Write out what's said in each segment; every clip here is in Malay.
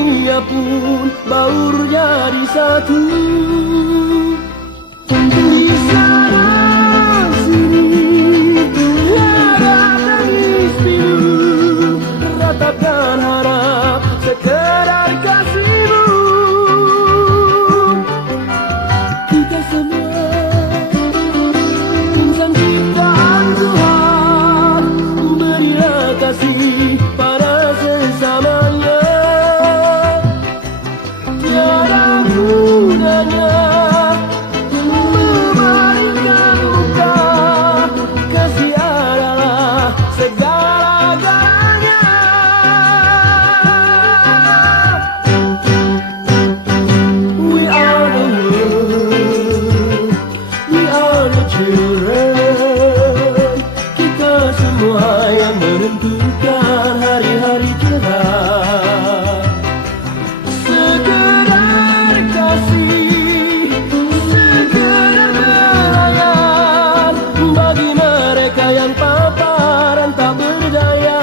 dunia pun baur jadi satu. Di sana sini tiada tangis pilu, ratapkan harap sekedar kasihmu. Kita semua insan ciptaan Tuhan, berilah kasih pada sesamanya. Tiada gunanya memberikan luka, kasih adalah segala-galanya. We are the world, we are the children. Kita semua yang menentukan hari-hari cerah. Sekedar kasih, sekedar belayan bagi mereka yang paparan tak berdaya.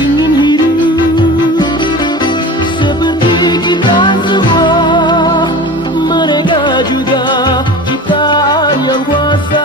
Ingin hidup seperti kita semua, mereka juga ciptaan yang kuasa.